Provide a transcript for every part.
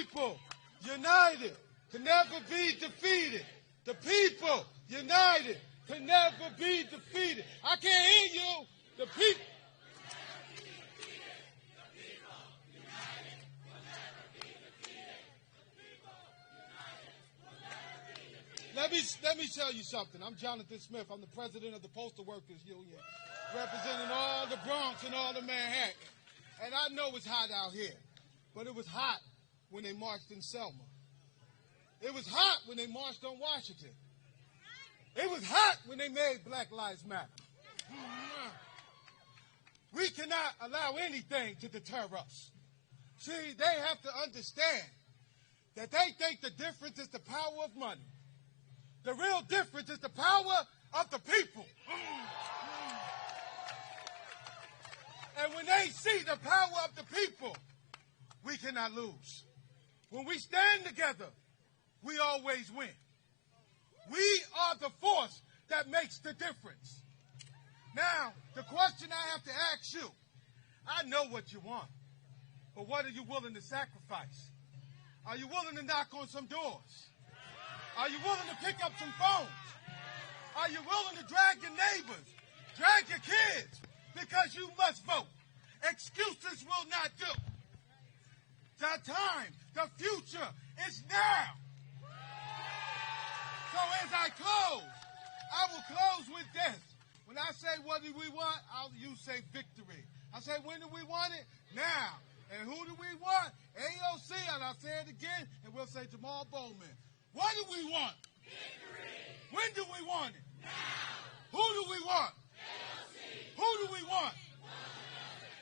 people united can never be defeated. The people united can never be defeated. I can't hear you. The people. Let me tell you something. I'm Jonathan Smith. I'm the president of the Postal Workers Union, representing all the Bronx and all the Manhattan. And I know it's hot out here, but it was hot when they marched in Selma. It was hot when they marched on Washington. It was hot when they made Black Lives Matter. We cannot allow anything to deter us. See, they have to understand that they think the difference is the power of money. The real difference is the power of the people. And when they see the power of the people, we cannot lose. When we stand together, we always win. We are the force that makes the difference. Now, the question I have to ask you, I know what you want, but what are you willing to sacrifice? Are you willing to knock on some doors? Are you willing to pick up some phones? Are you willing to drag your neighbors, drag your kids, because you must vote? Excuses will not do. The time, the future is now. So as I close, I will close with this. When I say what do we want, you say victory. I say when do we want it? Now. And who do we want? AOC, and I'll say it again, and we'll say Jamal Bowman. What do we want? Victory. When do we want it? Now. Who do we want? AOC. Who do we want?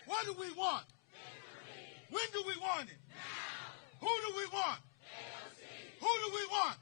What do we want? Victory. When do we want it? Now. Who do we want? AOC. Who do we want?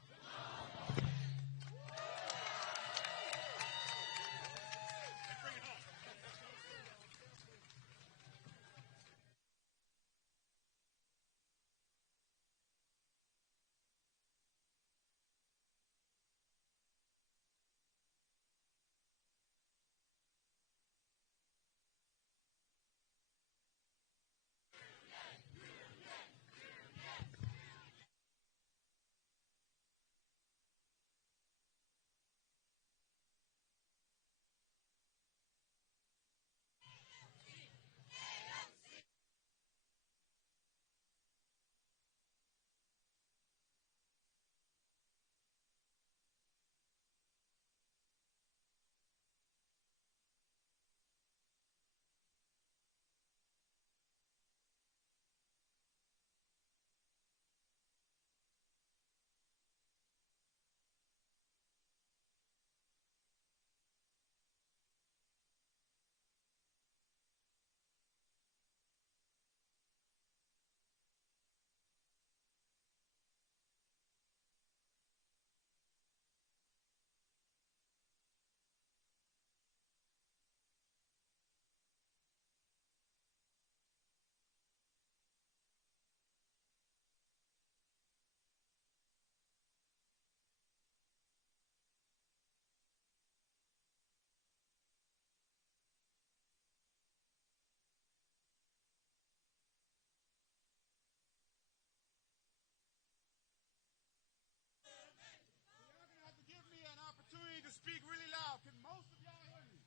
Speak really loud. Can most of y'all hear me?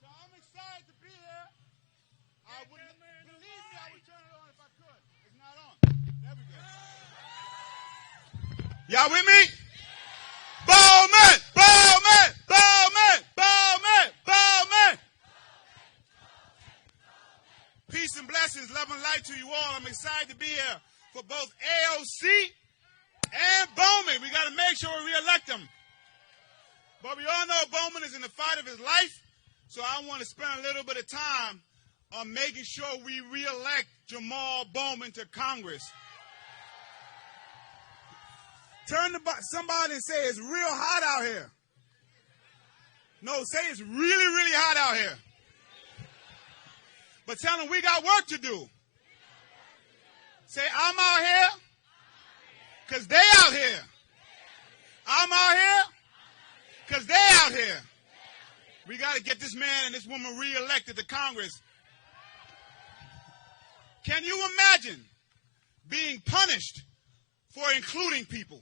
So I'm excited to be here. I would believe me, I would turn it on if I could. It's not on. There we go. Y'all with me? Bowman! Bowman! Bowman! Bowman! Bowman! Peace and blessings, love and light to you all. I'm excited to be here for both AOC and Bowman. We got to make sure we re-elect him. But we all know Bowman is in the fight of his life, so I want to spend a little bit of time on making sure we re-elect Jamal Bowman to Congress. Turn to somebody and say, it's real hot out here. No, say it's really, really hot out here. But tell them we got work to do. Say, I'm out here because they out here. I'm out here because they out here. We got to get this man and this woman re-elected to Congress. Can you imagine being punished for including people.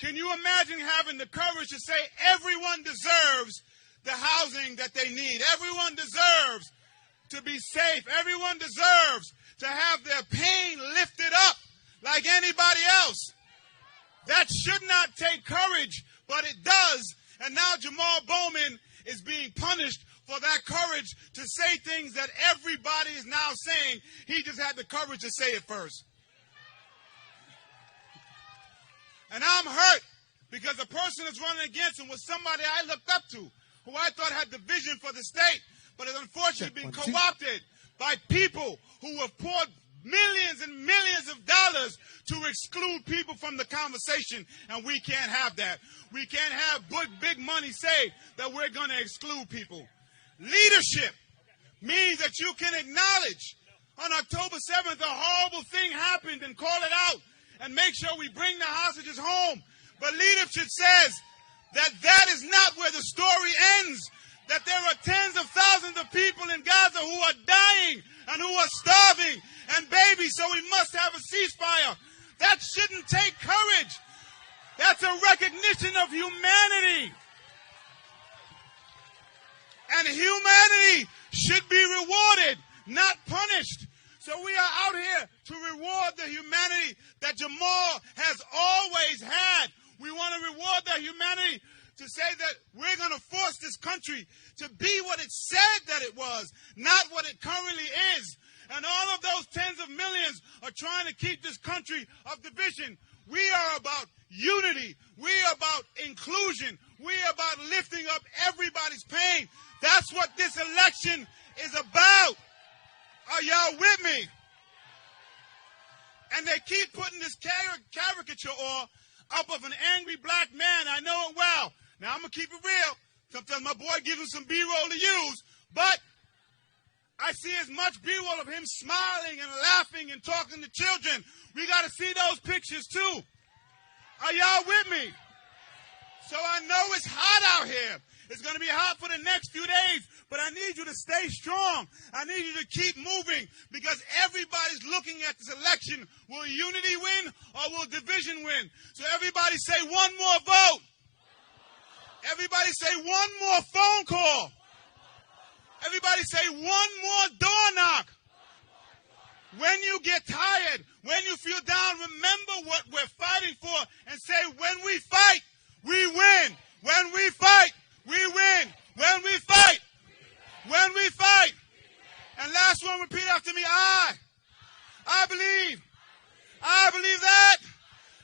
Can you imagine having the courage to say everyone deserves the housing that they need? Everyone deserves to be safe. Everyone deserves to have their pain lifted up like anybody else. That should not take courage, but it does. And now Jamal Bowman is being punished for that courage to say things that everybody is now saying. He just had the courage to say it first. And I'm hurt because the person that's running against him was somebody I looked up to, who I thought had the vision for the state, but has unfortunately been co-opted by people who have poured millions and millions of dollars to exclude people from the conversation, and we can't have that. We can't have big money say that we're going to exclude people. Leadership means that you can acknowledge on October 7th a horrible thing happened and call it out and make sure we bring the hostages home. But leadership says that that is not where the story ends, that there are tens of thousands of people in Gaza who are dying and who are starving and babies, so we must have a ceasefire. That shouldn't take courage. That's a recognition of humanity. And humanity should be rewarded, not punished. So we are out here to reward the humanity that Jamal has always had. We want to reward that humanity to say that we're going to force this country to be what it said that it was, not what it currently is. And all of those tens of millions are trying to keep this country of division. We are about unity. We are about inclusion. We are about lifting up everybody's pain. That's what this election is about. Are y'all with me? And they keep putting this caricature up of an angry black man. I know it well. Now, I'm going to keep it real. Sometimes my boy gives him some B-roll to use, but I see as much B-roll of him smiling and laughing and talking to children. We got to see those pictures, too. Are y'all with me? So I know it's hot out here. It's going to be hot for the next few days, but I need you to stay strong. I need you to keep moving because everybody's looking at this election. Will unity win or will division win? So everybody say one more vote. Everybody say one more phone call. Everybody say one more door knock. When you get tired, when you feel down, remember what we're fighting for and say, when we fight, we win. When we fight, we win. When we fight, when we fight. And last one, repeat after me. I believe that.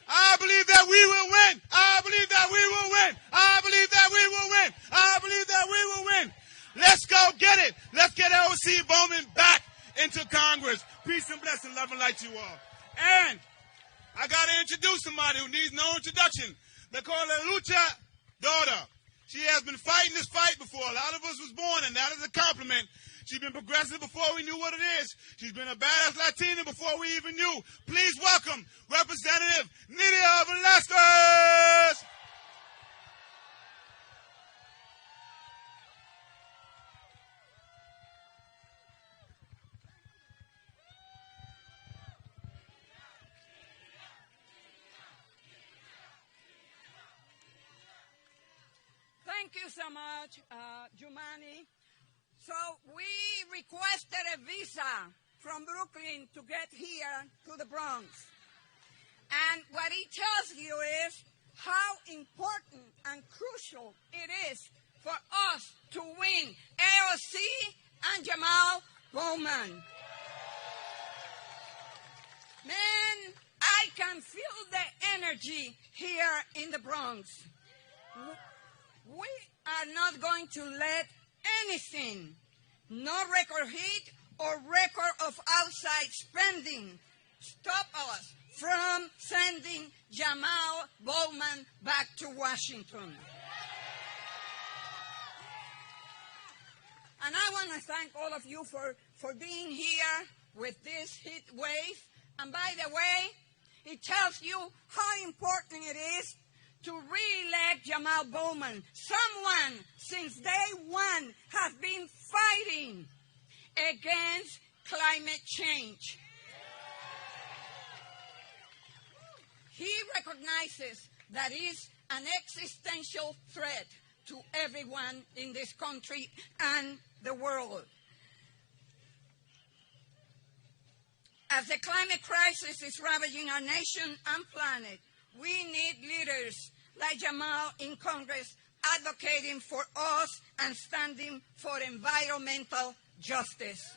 I believe that we will win. I believe that we will win. I believe that we will win. I believe that we will win. Let's go get it. Let's get AOC Bowman back into Congress. Peace and blessing, love and light to you all. And I got to introduce somebody who needs no introduction. They call her Lucha Daughter. She has been fighting this fight before. A lot of us was born, and that is a compliment. She's been progressive before we knew what it is. She's been a badass Latina before we even knew. Please welcome Representative Nydia Velázquez. Thank you so much, Jumani. So we requested a visa from Brooklyn to get here to the Bronx. And what it tells you is how important and crucial it is for us to win AOC and Jamal Bowman. Man, I can feel the energy here in the Bronx. We are not going to let anything, no record hit or record of outside spending, stop us from sending Jamal Bowman back to Washington. And I want to thank all of you for being here with this heat wave. And by the way, it tells you how important it is to re-elect Jamal Bowman, someone since day one has been fighting against climate change. recognizes that is an existential threat to everyone in this country and the world. As the climate crisis is ravaging our nation and planet, we need leaders like Jamal in Congress advocating for us and standing for environmental justice.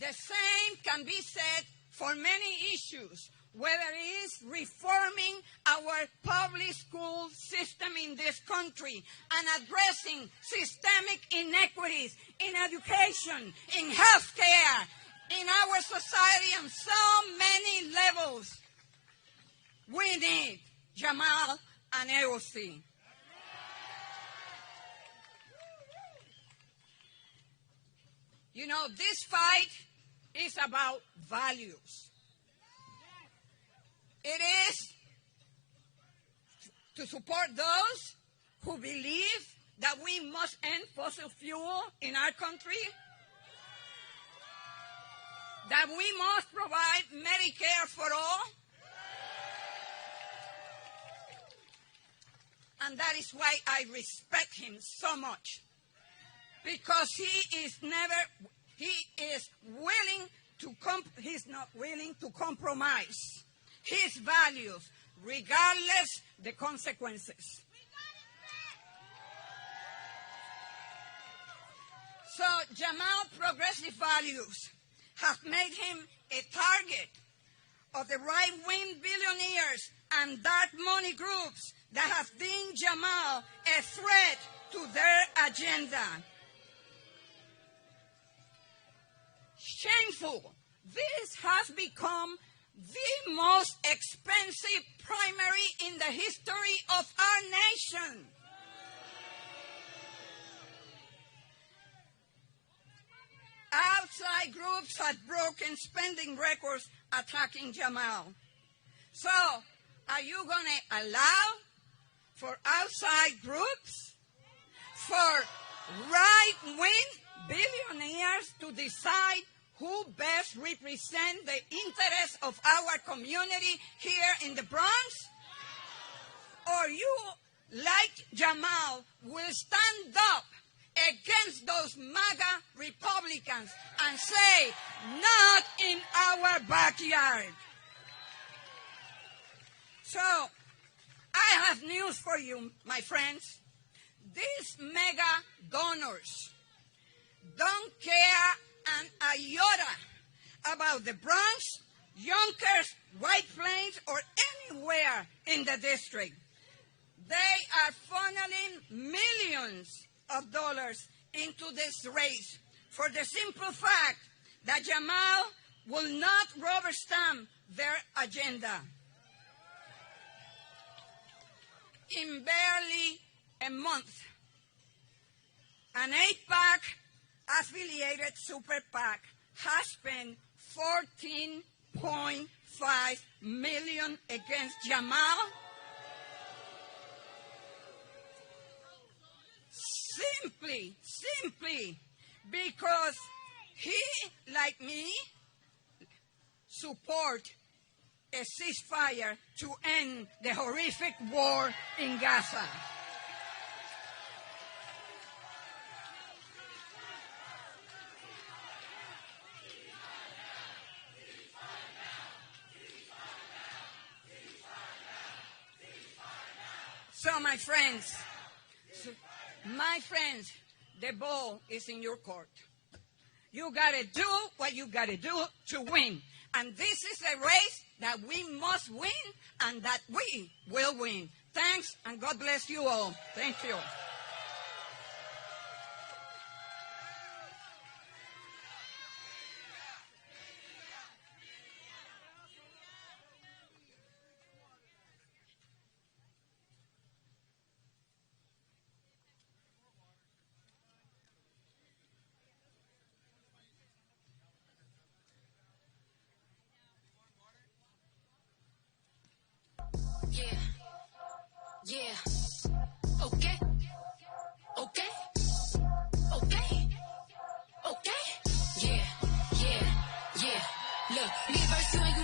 The same can be said for many issues, whether it is reforming our public school system in this country and addressing systemic inequities in education, in health care, in our society on so many levels. We need Jamal and AOC. You know, this fight is about values. It is to support those who believe that we must end fossil fuel in our country, that we must provide Medicare for all, and that is why I respect him so much, because he's not willing to compromise his values, regardless the consequences. So Jamal's progressive values have made him a target of the right-wing billionaires and dark money groups that have deemed Jamal a threat to their agenda. Shameful. This has become the most expensive primary in the history of our nation. Outside groups had broken spending records attacking Jamal. So, are you going to allow for outside groups, for right-wing billionaires to decide who best represent the interests of our community here in the Bronx? Or you, like Jamal, will stand up against those MAGA Republicans and say, not in our backyard. So, I have news for you, my friends. These mega donors don't care an iota about the Bronx, Yonkers, White Plains, or anywhere in the district. They are funneling millions of dollars into this race for the simple fact that Jamal will not rubber stamp their agenda. In barely a month, an 8-pack affiliated super PAC has spent $14.5 million against Jamal simply because he, like me, support a ceasefire to end the horrific war in Gaza. So, my friends, the ball is in your court. You gotta do what you gotta do to win. And this is a race that we must win and that we will win. Thanks, and God bless you all. Thank you. Yeah. Okay. Yeah. Look, me versus you and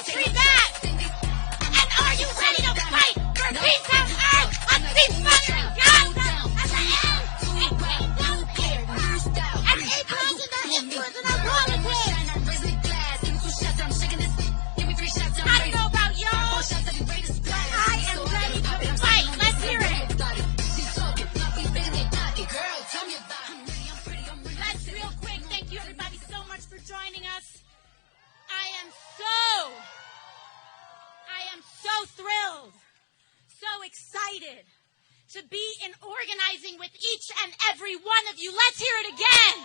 Wall Street back? And are you ready to fight for peace on earth, a ceasefire in Gaza, and the end to nuclear? And equals in the influence in our politics. I don't know about y'all, but I am ready to fight. Let's hear it. Let's real quick. Thank you everybody so much for joining us. I am so thrilled, so excited to be in organizing with each and every one of you. Let's hear it again.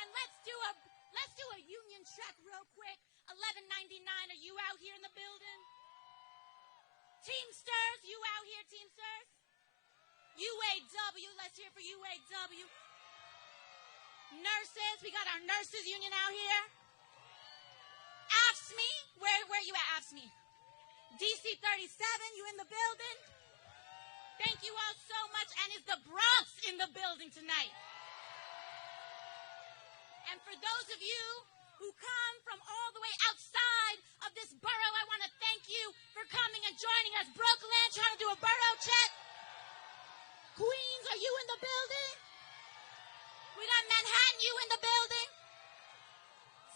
And let's do a union check real quick. 1199, are you out here in the building? Teamsters, you out here, Teamsters? UAW, let's hear for UAW. Nurses, we got our nurses union out here. AFSCME, where you at, AFSCME? DC 37, you in the building? Thank you all so much. And is the Bronx in the building tonight? And for those of you who come from all the way outside of this borough, I want to thank you for coming and joining us. Brooklyn, trying to do a borough check. Queens, are you in the building? We got Manhattan, you in the building?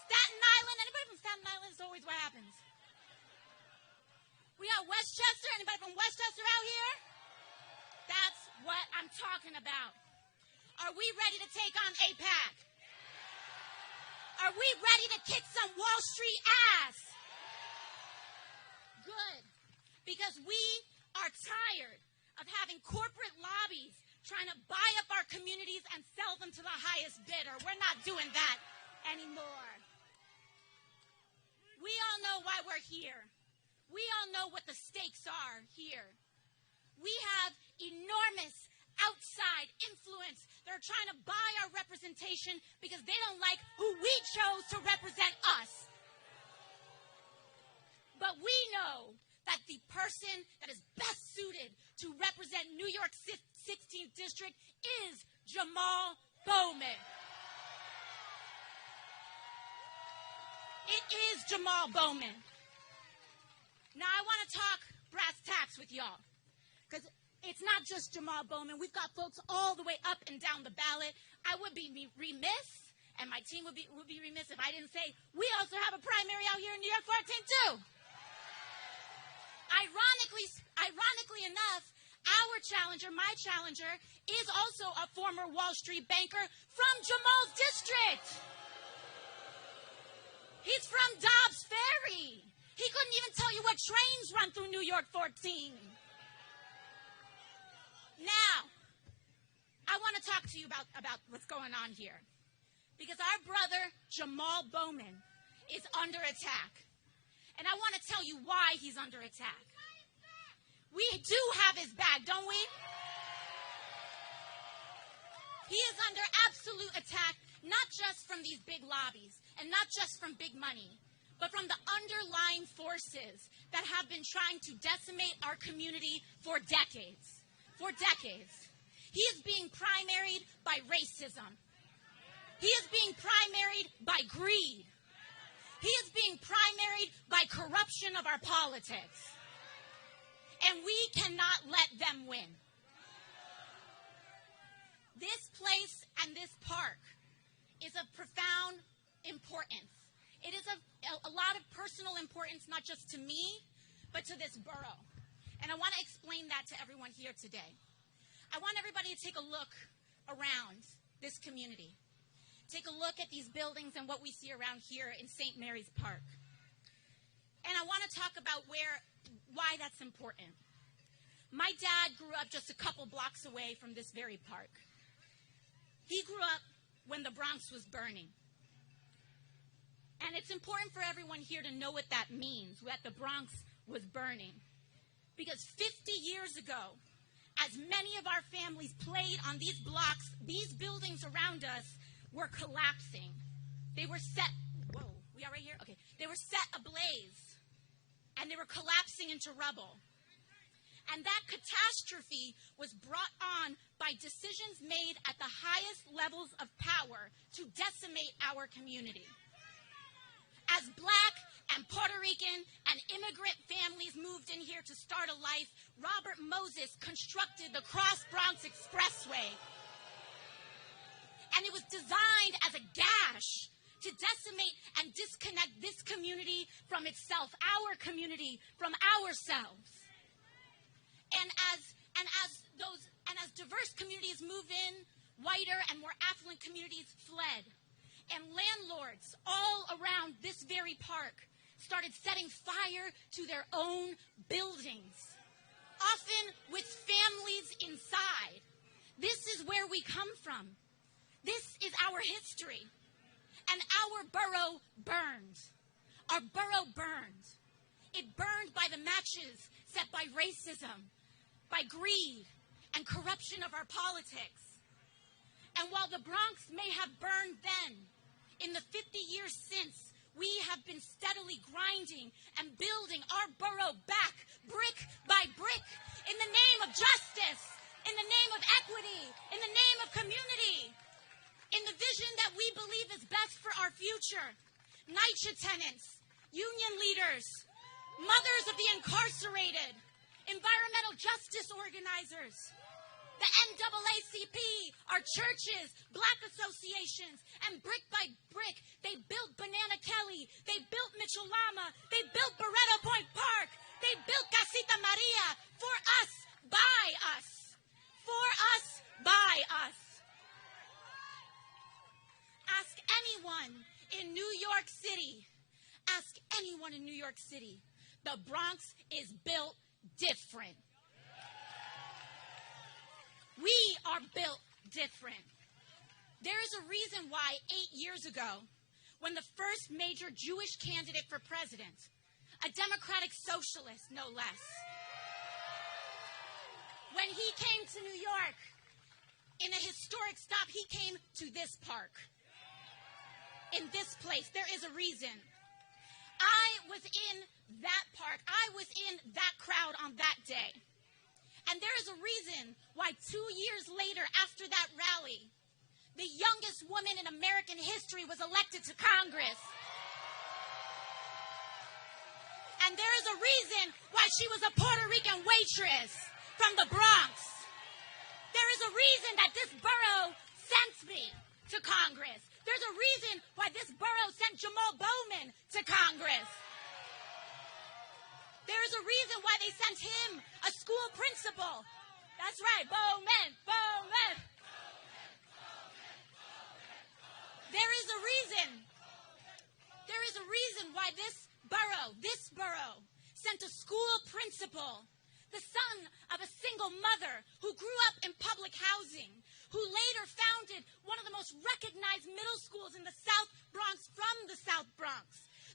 Staten Island, anybody from Staten Island? Is always what happens. We got Westchester, anybody from Westchester out here? That's what I'm talking about. Are we ready to take on AIPAC? Are we ready to kick some Wall Street ass? Good. Because we are tired of having corporate lobbies trying to buy up our communities and sell them to the highest bidder. We're not doing that anymore. We all know why we're here. We all know what the stakes are here. We have enormous outside influence. They're trying to buy our representation because they don't like who we chose to represent us. But we know that the person that is best suited to represent New York 16th District is Jamal Bowman. It is Jamal Bowman. Now I want to talk brass tacks with y'all. Because it's not just Jamal Bowman. We've got folks all the way up and down the ballot. I would be remiss, and my team would be remiss if I didn't say we also have a primary out here in New York 14 too. Ironically enough, our challenger, my challenger, is also a former Wall Street banker from Jamal's district. He's from Dobbs Ferry. He couldn't even tell you what trains run through New York 14. Now, I want to talk to you about what's going on here. Because our brother, Jamal Bowman, is under attack. And I want to tell you why he's under attack. We do have his back, don't we? He is under absolute attack, not just from these big lobbies and not just from big money, but from the underlying forces that have been trying to decimate our community for decades. For decades. He is being primaried by racism. He is being primaried by greed. He is being primaried by corruption of our politics. And we cannot let them win. This place and this park is of profound importance. It is of a lot of personal importance, not just to me, but to this borough. And I want to explain that to everyone here today. I want everybody to take a look around this community. Take a look at these buildings and what we see around here in St. Mary's Park. And I want to talk about why that's important. My dad grew up just a couple blocks away from this very park. He grew up when the Bronx was burning. And it's important for everyone here to know what that means, that the Bronx was burning. Because 50 years ago, as many of our families played on these blocks, these buildings around us were collapsing. They were set, whoa, we are right here? Okay. They were set ablaze, and they were collapsing into rubble. And that catastrophe was brought on by decisions made at the highest levels of power to decimate our community. As Black and Puerto Rican and immigrant families moved in here to start a life, Robert Moses constructed the Cross Bronx Expressway. And it was designed as a gash to decimate and disconnect this community from itself, our community from ourselves. And as diverse communities move in, whiter and more affluent communities fled. And landlords all around this very park started setting fire to their own buildings, often with families inside. This is where we come from. This is our history. And our borough burned. Our borough burned. It burned by the matches set by racism, by greed, and corruption of our politics. And while the Bronx may have burned then, in the 50 years since, we have been steadily grinding and building our borough back, brick by brick, in the name of justice, in the name of equity, in the name of community, in the vision that we believe is best for our future. NYCHA tenants, union leaders, mothers of the incarcerated, environmental justice organizers, the NAACP, our churches, black associations, and brick by brick, they built Banana Kelly, they built Mitchell-Lama, they built Barretto Point Park, they built Casita Maria for us, by us. For us, by us. Ask anyone in New York City. Ask anyone in New York City. The Bronx is built different. We are built different. There is a reason why 8 years ago, when the first major Jewish candidate for president, a democratic socialist no less, when he came to New York in a historic stop, he came to this park. In this place, there is a reason. I was in that park. I was in that crowd on that day. And there is a reason why 2 years later, after that rally, the youngest woman in American history was elected to Congress. And there is a reason why she was a Puerto Rican waitress from the Bronx. There is a reason that this borough sent me to Congress. There's a reason why this borough sent Jamal Bowman to Congress. There is a reason why they sent him, a school principal. That's right, Bowman, Bowman. There is a reason. There is a reason why this borough sent a school principal, the son of a single mother who grew up in public housing, who later founded one of the most recognized middle schools in the South Bronx from the South Bronx.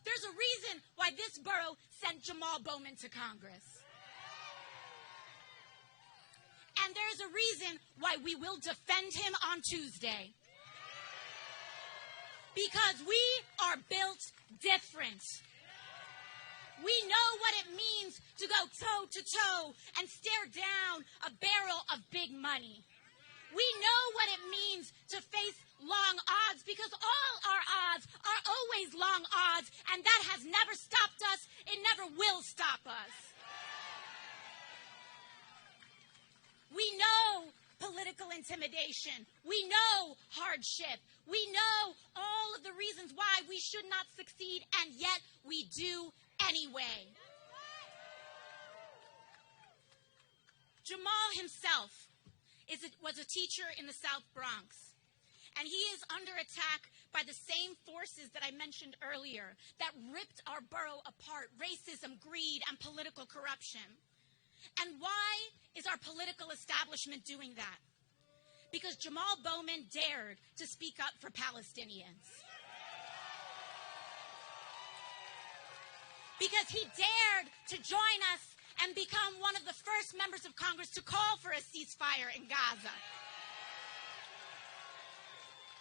There's a reason why this borough sent Jamal Bowman to Congress. And there's a reason why we will defend him on Tuesday. Because we are built different. We know what it means to go toe to toe and stare down a barrel of big money. We know what it means to face long odds, because all our odds are always long odds, and that has never stopped us. It never will stop us. We know political intimidation. We know hardship. We know all of the reasons why we should not succeed, and yet we do anyway. Jamal himself was a teacher in the South Bronx, and he is under attack by the same forces that I mentioned earlier that ripped our borough apart: racism, greed, and political corruption. And why is our political establishment doing that? Because Jamal Bowman dared to speak up for Palestinians. Because he dared to join us and become one of the first members of Congress to call for a ceasefire in Gaza.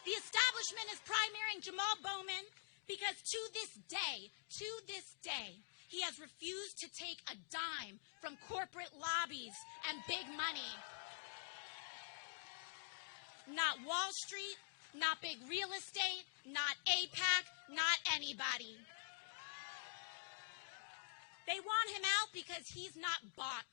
The establishment is primarying Jamal Bowman because to this day, he has refused to take a dime from corporate lobbies and big money. Not Wall Street, not big real estate, not AIPAC, not anybody. They want him out because he's not bought.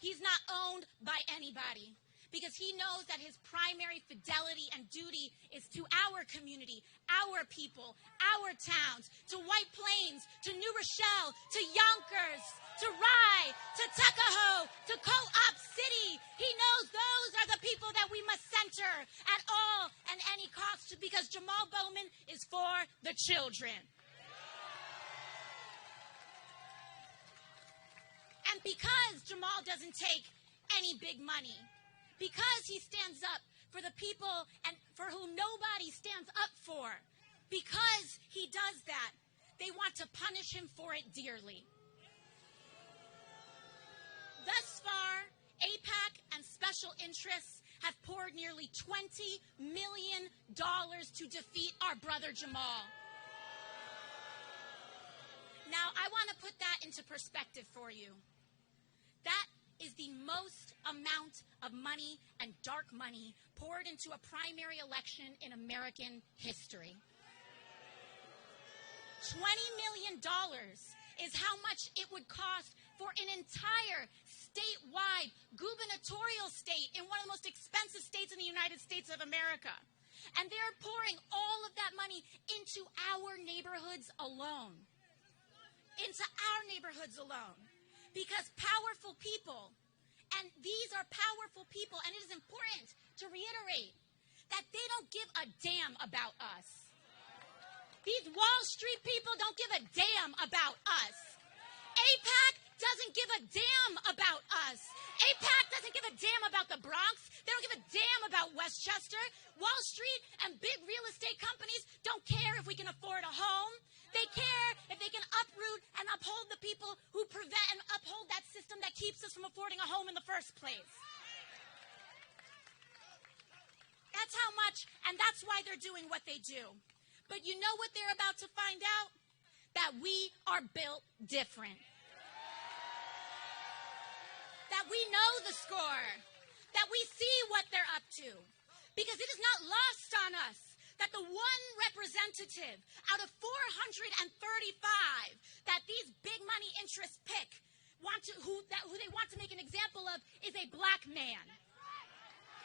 He's not owned by anybody. Because he knows that his primary fidelity and duty is to our community, our people, our towns, to White Plains, to New Rochelle, to Yonkers, to Rye, to Tuckahoe, to Co-op City. He knows those are the people that we must center at all and any cost, because Jamal Bowman is for the children. And because Jamal doesn't take any big money, because he stands up for the people and for whom nobody stands up for, because he does that, they want to punish him for it dearly. Thus far, AIPAC and special interests have poured nearly $20 million to defeat our brother Jamal. Now, I want to put that into perspective for you. That is the most amount of money and dark money poured into a primary election in American history. $20 million is how much it would cost for an entire statewide gubernatorial state in one of the most expensive states in the United States of America. And they're pouring all of that money into our neighborhoods alone. Into our neighborhoods alone. Because powerful people, and these are powerful people, and it is important to reiterate that they don't give a damn about us. These Wall Street people don't give a damn about us. AIPAC doesn't give a damn about us. AIPAC doesn't give a damn about the Bronx. They don't give a damn about Westchester. Wall Street and big real estate companies don't care if we can afford a home. They care if they can uproot and uphold the people who prevent and uphold that system that keeps us from affording a home in the first place. That's how much, and that's why they're doing what they do. But you know what they're about to find out? That we are built different. That we know the score. That we see what they're up to. Because it is not lost on us that the one representative out of 435 that these big money interests pick, who they want to make an example of, is a black man.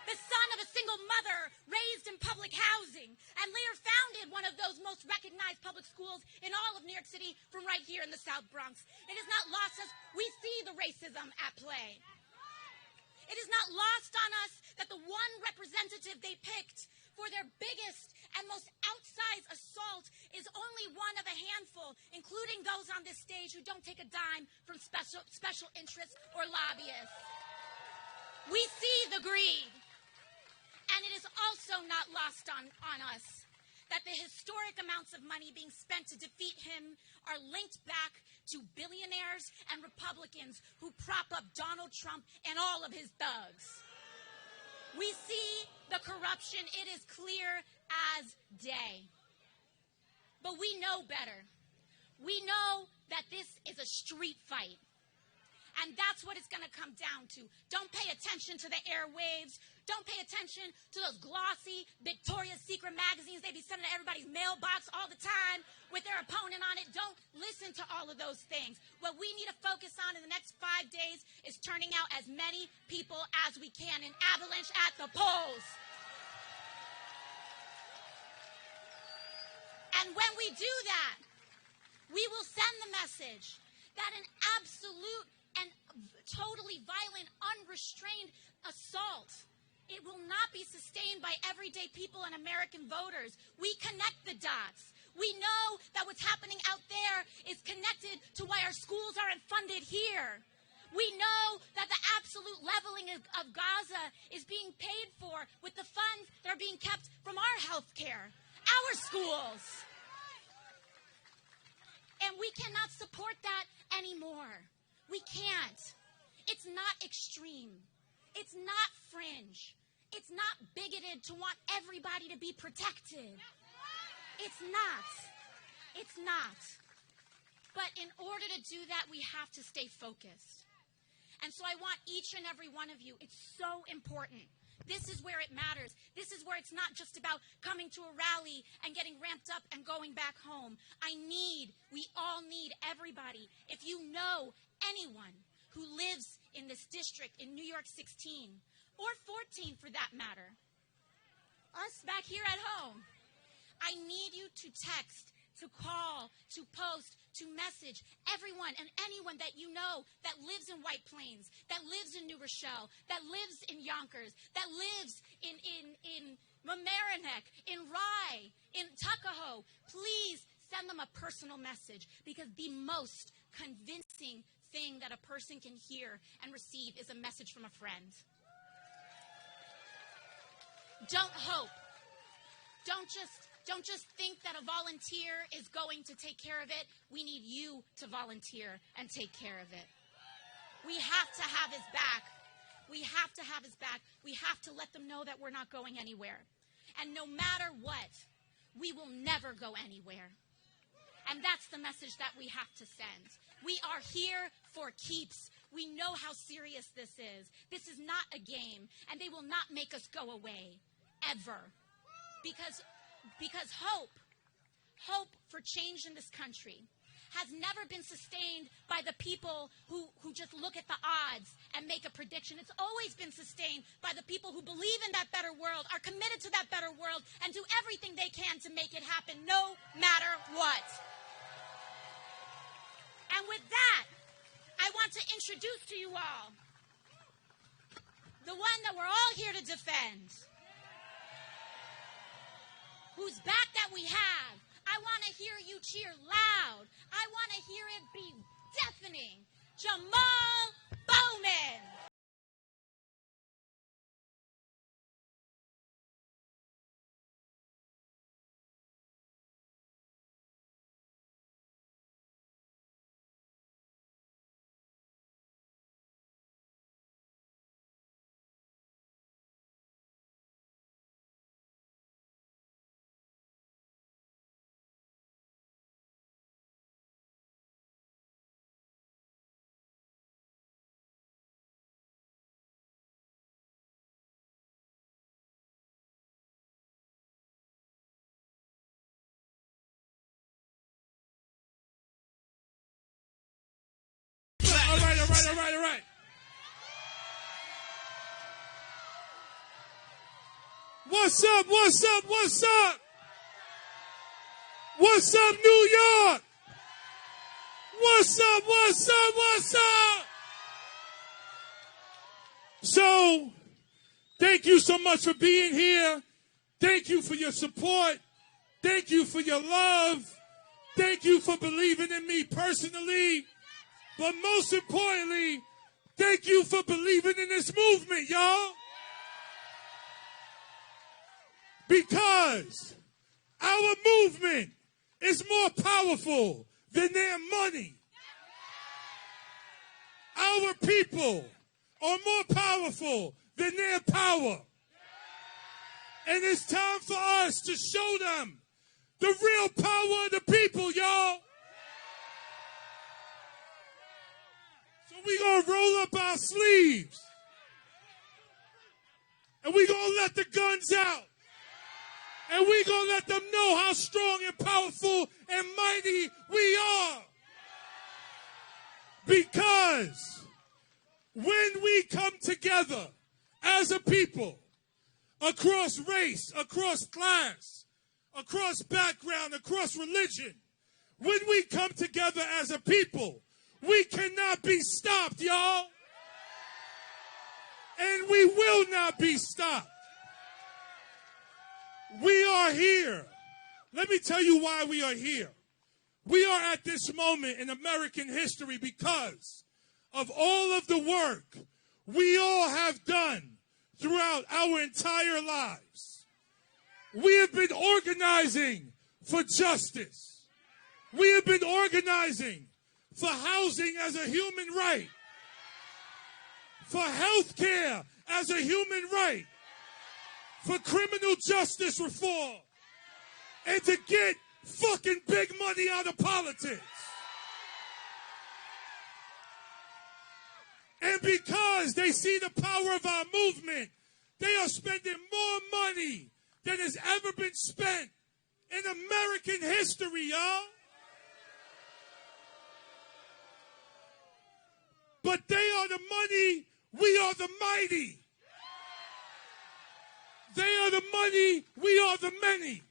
The son of a single mother raised in public housing and later founded one of those most recognized public schools in all of New York City from right here in the South Bronx. It is not lost on us. We see the racism at play. It is not lost on us that the one representative they picked for their biggest and most outsized assault is only one of a handful, including those on this stage who don't take a dime from special interests or lobbyists. We see the greed. And it is also not lost on us that the historic amounts of money being spent to defeat him are linked back to billionaires and Republicans who prop up Donald Trump and all of his thugs. We see the corruption. It is clear as day. But we know better. We know that this is a street fight. And that's what it's going to come down to. Don't pay attention to the airwaves. Don't pay attention to those glossy Victoria's Secret magazines they be sending to everybody's mailbox all the time with their opponent on it. Don't listen to all of those things. What we need to focus on in the next 5 days is turning out as many people as we can in avalanche at the polls. And when we do that, we will send the message that an absolute and totally violent, unrestrained assault, it will not be sustained by everyday people and American voters. We connect the dots. We know that what's happening out there is connected to why our schools aren't funded here. We know that the absolute leveling of Gaza is being paid for with the funds that are being kept from our health care, our schools. And we cannot support that anymore. We can't. It's not extreme. It's not fringe. It's not bigoted to want everybody to be protected. It's not. It's not. But in order to do that, we have to stay focused. And so I want each and every one of you, it's so important. This is where it matters. This is where it's not just about coming to a rally and getting ramped up and going back home. I need all need everybody. If you know anyone who lives in this district in New York 16 or 14 for that matter, us back here at home, I need you to text, to call, to post, to message everyone and anyone that you know that lives in White Plains, that lives in New Rochelle, that lives in Yonkers, that lives in Mamaroneck, in Rye, in Tuckahoe. Please send them a personal message, because the most convincing thing that a person can hear and receive is a message from a friend. Don't hope. Don't just think that a volunteer is going to take care of it. We need you to volunteer and take care of it. We have to have his back. We have to have his back. We have to let them know that we're not going anywhere. And no matter what, we will never go anywhere. And that's the message that we have to send. We are here for keeps. We know how serious this is. This is not a game, and they will not make us go away, ever. Because hope for change in this country has never been sustained by the people who just look at the odds and make a prediction. It's always been sustained by the people who believe in that better world, are committed to that better world, and do everything they can to make it happen, no matter what. And with that, I want to introduce to you all the one that we're all here to defend, whose back that we have. I want to hear you cheer loud. I want to hear it be deafening. Jamal Bowman. All right. What's up? What's up, New York? What's up? So, thank you so much for being here. Thank you for your support. Thank you for your love. Thank you for believing in me personally. But most importantly, thank you for believing in this movement, y'all. Because our movement is more powerful than their money. Our people are more powerful than their power. And it's time for us to show them the real power of the people, y'all. So we're going to roll up our sleeves. And we're going to let the guns out. And we're going to let them know how strong and powerful and mighty we are. Because when we come together as a people, across race, across class, across background, across religion, when we come together as a people, we cannot be stopped, y'all. And we will not be stopped. We are here. Let me tell you why we are here. We are at this moment in American history because of all of the work we all have done throughout our entire lives. We have been organizing for justice. We have been organizing for housing as a human right, for health care as a human right, for criminal justice reform, and to get fucking big money out of politics. And because they see the power of our movement, they are spending more money than has ever been spent in American history, y'all. But they are the money, we are the mighty. They are the money, we are the many.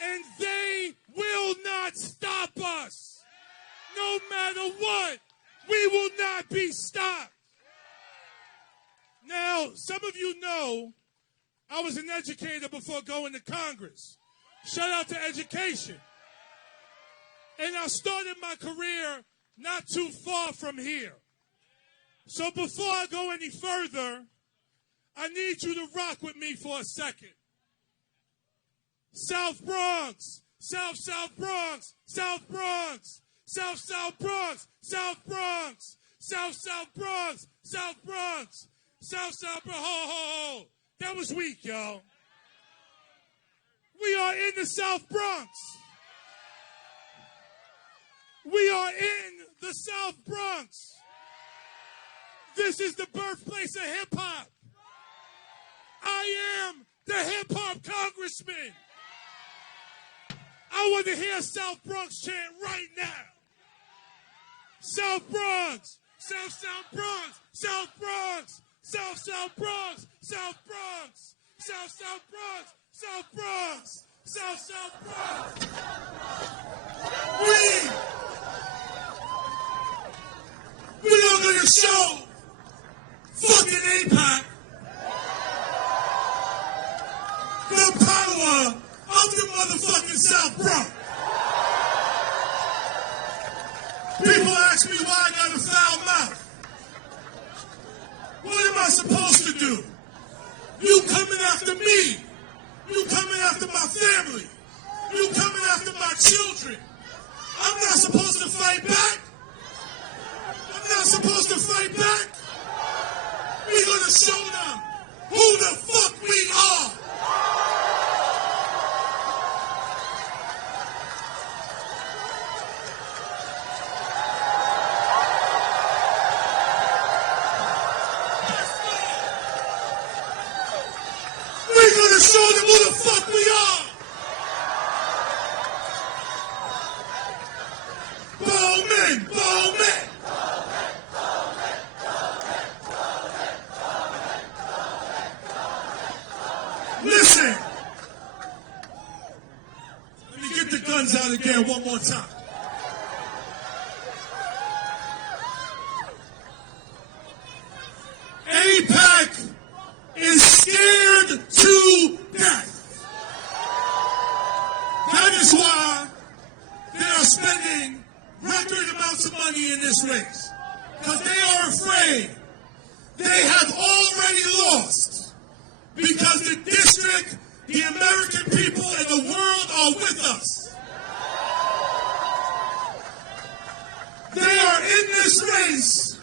And they will not stop us. No matter what, we will not be stopped. Now, some of you know I was an educator before going to Congress. Shout out to education. And I started my career not too far from here. So before I go any further, I need you to rock with me for a second. South Bronx, South Bronx, South Bronx, South Bronx, South Bronx, South Bronx, South Bronx, South Bronx. Ho. That was weak, y'all. We are in the South Bronx. We are in the South Bronx. This is the birthplace of hip-hop. I am the hip-hop congressman. I want to hear South Bronx chant right now. South Bronx, South Bronx, South Bronx, South Bronx, South Bronx, South Bronx, South Bronx, South Bronx. We are going to show fucking APAC the power of the motherfucking South Bronx. People ask me why I got a foul mouth. What am I supposed to do? You coming after me. You coming after my family. You coming after my children. I'm not supposed to fight back. I'm not supposed to fight back. We're going to show them who the fuck we are. We're going to show them who the fuck we are. Bowman, Bowman. Listen. Let me get the guns out again one more time. APAC is scared to death. That is why they are spending record amounts of money in this race. Because they are afraid they have already lost. Because the district, the American people, and the world are with us. They are in this race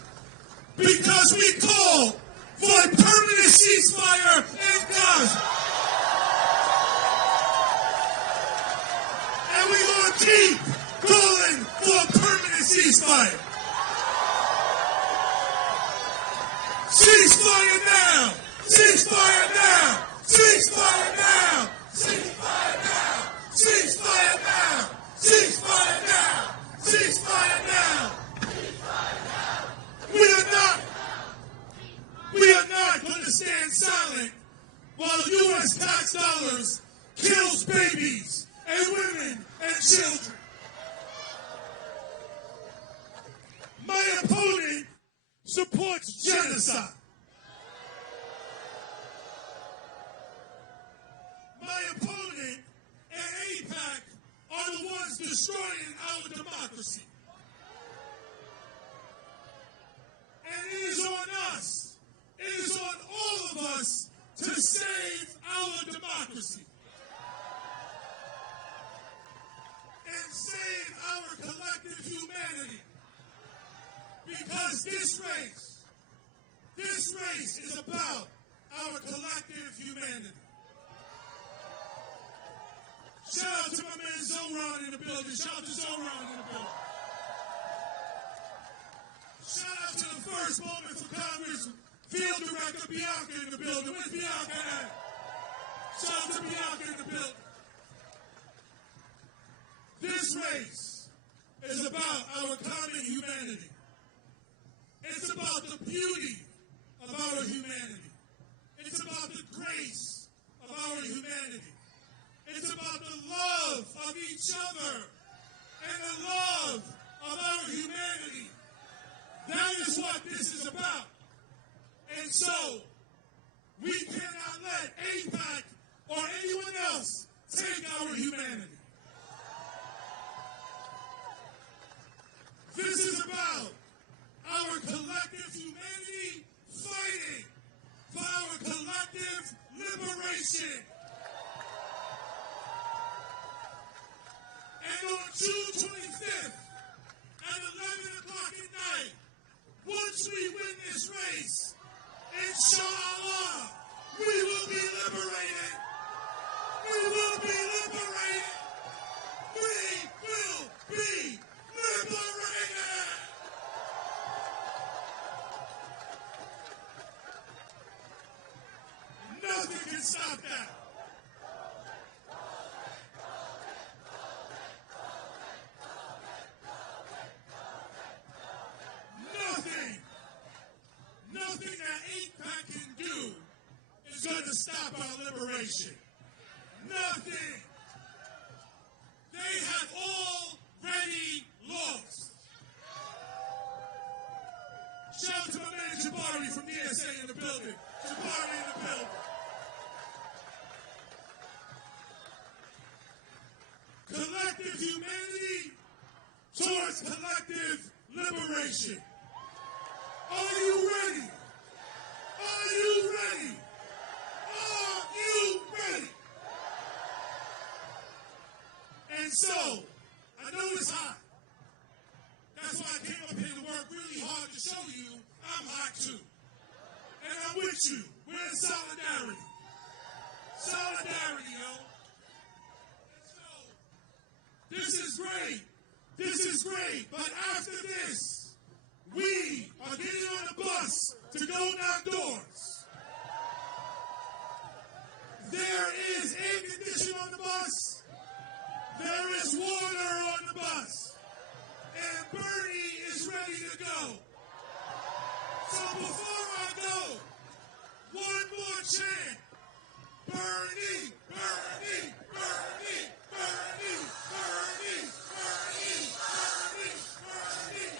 because we call for a permanent ceasefire in Gaza. And we're going to keep calling for a permanent ceasefire. Ceasefire now! Ceasefire now! Ceasefire now! Ceasefire now! Ceasefire now! Ceasefire now! Ceasefire now! We are not going to stand silent while U.S. tax dollars kills babies and women and children. My opponent supports genocide. My opponent and AIPAC are the ones destroying our democracy. And it is on us, it is on all of us to save our democracy. And save our collective humanity. Because this race is about our collective humanity. Shout out to my man Zoran in the building. Shout out to Zoran in the building. Shout out to the first moment for Congress Field Director Bianca in the building. Where's Bianca at? Shout out to Bianca in the building. This race is about our common humanity. It's about the beauty of our humanity. It's about the grace of our humanity. It's about the love of each other and the love of our humanity. That is what this is about. And so, we cannot let AIPAC or anyone else take our humanity. This is about our collective humanity fighting for our collective liberation. And on June 25th at 11 o'clock at night, once we win this race, inshallah, we will be liberated. We will be liberated. We will be liberated. Nothing can stop that. Nothing that AIPAC can do is going to stop our liberation. Nothing. They have already lost. Shout out to my man Jabari from the DSA in the building. Jabari in the building. Collective humanity towards collective liberation. Are you ready? Are you ready? Are you ready? And so, I know it's hot. That's why I came up here to work really hard to show you I'm hot too. And I'm with you. We're in solidarity. Solidarity, yo. And so, this is great. This is great. But after this, we are getting on the bus to go knock doors. There is air conditioning on the bus. There is water on the bus. And Bernie is ready to go. So before I go, one more chant. Bernie, Bernie, Bernie, Bernie, Bernie, Bernie, Bernie, Bernie.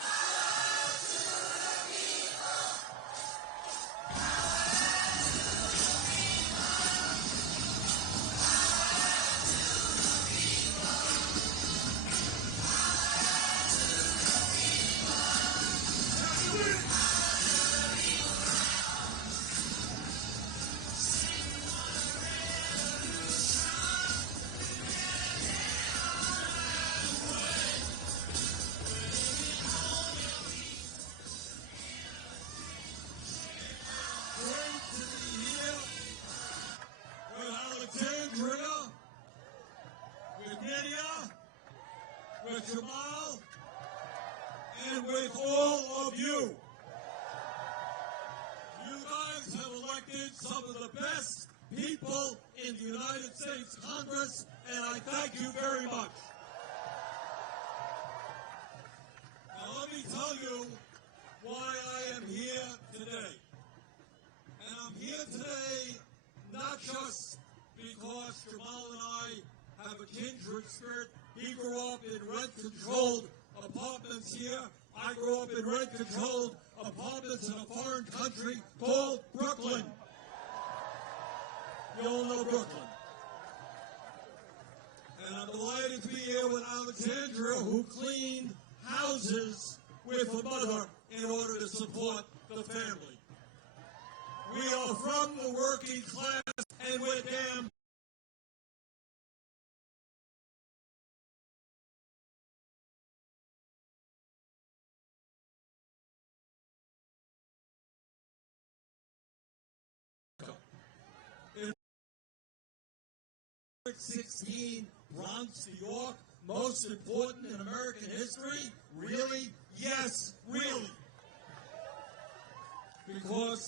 With Alexandria, with Nydia, with Jamal, and with all of you. You guys have elected some of the best people in the United States Congress, and I thank you very much. Now let me tell you why I am here today. And I'm here today not just because Jamal and I have a kindred spirit. He grew up in rent-controlled apartments here. I grew up in rent-controlled apartments in a foreign country called Brooklyn. You all know Brooklyn. And I'm delighted to be here with Alexandria, who cleaned houses with her mother in order to support the family. We are from the working class, and we're damn in 16, Bronx, New York, most important in American history? Really? Yes, really. Because